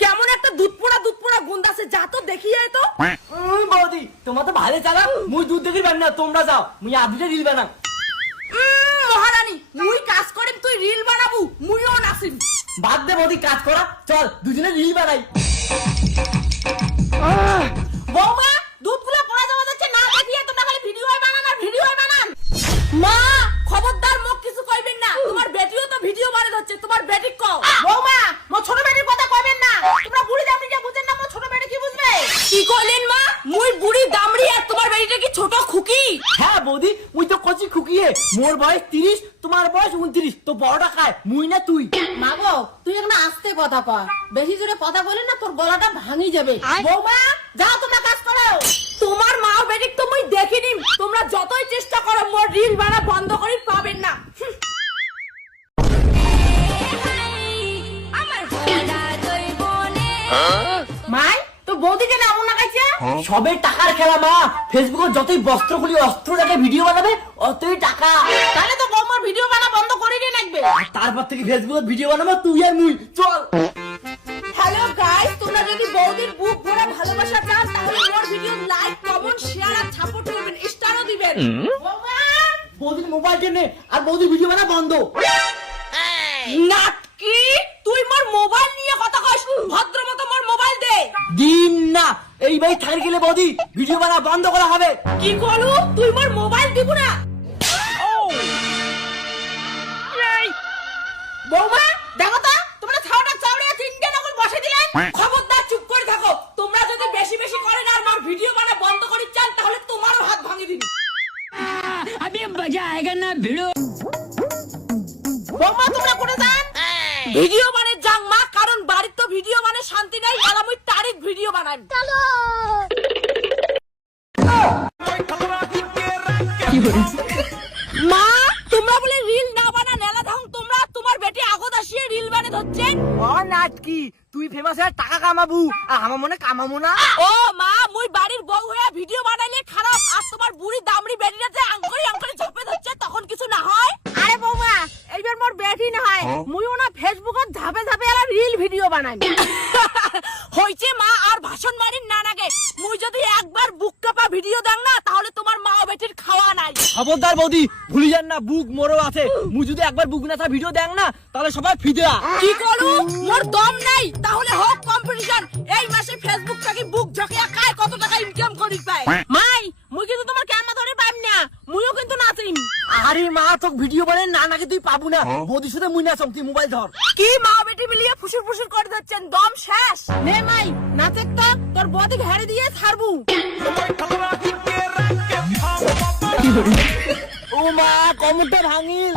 কেমন একটা দুধ পোড়া দুধ পোড়া গন্ধ আছে যা তো দেখি আয় তো। বৌদি তোমার তো ভালো চালা মুই দুধ দেখি পারি না তোমরা যাও মুই আদিটা রিল বানাম। মহারানী মুই কাজ করিম তুই রিল বানাবু মুইও নাচিম বাদ দে বৌদি কাজ করা চল দুজনে রিল বানাই। বৌমা দুধগুলো পড়া যাওয়া যাচ্ছে না দেখিয়ে তোমরা খালি ভিডিও বানান আর ভিডিও বানান মা খবরদার মুখ কিছু কইবেন না তোমার বেটিও তো ভিডিও বানাই হচ্ছে তোমার বেটি কও? বৌমা মো ছোট বেটির কথা কইবেন না। তোমরা বুড়ি দামড়ি যা বুঝেন না মো ছোট বেটি কি বুঝবে? কি কইলেন মা? মুই বুড়ি দামড়ি আর তোমার বেটিটা কি ছোট খুকি? হ্যাঁ বৌদি মুই তো কচি খুকিয়ে। মোর বয়স তিরিশ তোমার বয়স উনত্রিশ তো বড়টা খায় মুই না তুই? মাগো তুই এখন আস্তে কথা কর। বেশি জোরে কথা বলে না তোর গলাটা ভাঙি যাবে। বৌমা যাও তোমরা কাজ করো। তোমার মা বেটিক তো মুই দেখিনি। তোমরা যতই চেষ্টা করো মোর রিল বানা বন্ধ করি মাই তো বৌদিকে না কাছে সবে টাকার খেলা মা। ফেসবুকে যতই বস্ত্র খুলি অস্ত্র দেখে ভিডিও বানাবে অতই টাকা। তাহলে তো বৌমার ভিডিও বানা বন্ধ করে দিয়ে রাখবে তারপর থেকে ফেসবুকে ভিডিও বানাবো তুই আর মুই। চল। হ্যালো গাইস তোমরা যদি বৌদির বুক ভরা ভালোবাসা চান তাহলে more video like comment share আর সাপোর্ট করবেন স্টারও দিবেন। বৌদির মোবাইল টেনে আর বৌদির ভিডিও বানা বন্ধ। নাটকি এই ভাই থাকি গেলে বৌদি ভিডিও বানা বন্ধ করা হবে কি করু তুই মোর মোবাইল দিব না বৌমা দেখো তো তোমরা ছাওটা চাওড়ে তিনটে নকল বসে দিলেন খবরদার চুপ করে থাকো তোমরা যদি বেশি বেশি করেন আর মোর ভিডিও বানা বন্ধ করি চান তাহলে তোমারও হাত ভাঙি দিবি अभी मजा आएगा ना भिड़ो বৌমা তোমরা কোনে যান ভিডিও মানে যাং মা কারণ বাড়ির তো ভিডিও মানে শান্তি নাই আর আমি তারিখ ভিডিও বানাই চলো রিল না বানা নেলা ধাং তোমরা তোমার বেটি আগত আসিয়ে রিল বানে ধরছেন ও নাটকি তুই ফেমাস হয়ে টাকা কামাবু? আর আমার মনে কামাবো না? ও মা মুই বাড়ির বউ হয়ে ভিডিও বানাইলে খারাপ আর তোমার বুড়ি দামড়ি বেটিটা যে আঙ্করি আঙ্করি ঝাপে ধরছে তখন কিছু না হয়। আরে বৌমা এইবার মোর বেটি না হয়। মুইও না ফেসবুকত ঝাপে ঝাপে আর রিল ভিডিও বানাই হইছে মা আর ভাষণ মারিন না নাগে মুই যদি একবার বুক কাপা ভিডিও দেন না তাহলে তোমার মা ও বেটির খাওয়া নাই খবরদার বৌদি ভুলি যান না বুক মোরও আছে। মুই যদি একবার বুক নাথা ভিডিও দেখ না তাহলে সবাই ফিদা কি করু? মোর দম নাই। তাহলে হোক কম্পিটিশন এই মাসে ফেসবুক থেকে বুক ঝকিয়া কায় কত টাকা ইনকাম করি পায় মাই মুই কিন্তু তোমার ক্যামেরা ধরে পাইম না। মুইও কিন্তু নাচিম। আরে মা তোক ভিডিও বানে না নাকি তুই পাবো না? বৌদির সাথে মুই না তুই মোবাইল ধর। কি মা বেটি মিলিয়ে ফুসুর ফুসুর করে দিচ্ছেন দম শেষ। নে মাই নাচেক তো তোর বদিক হেরে দিয়ে ছাড়বু। ও মা কমরটা ভাঙিল।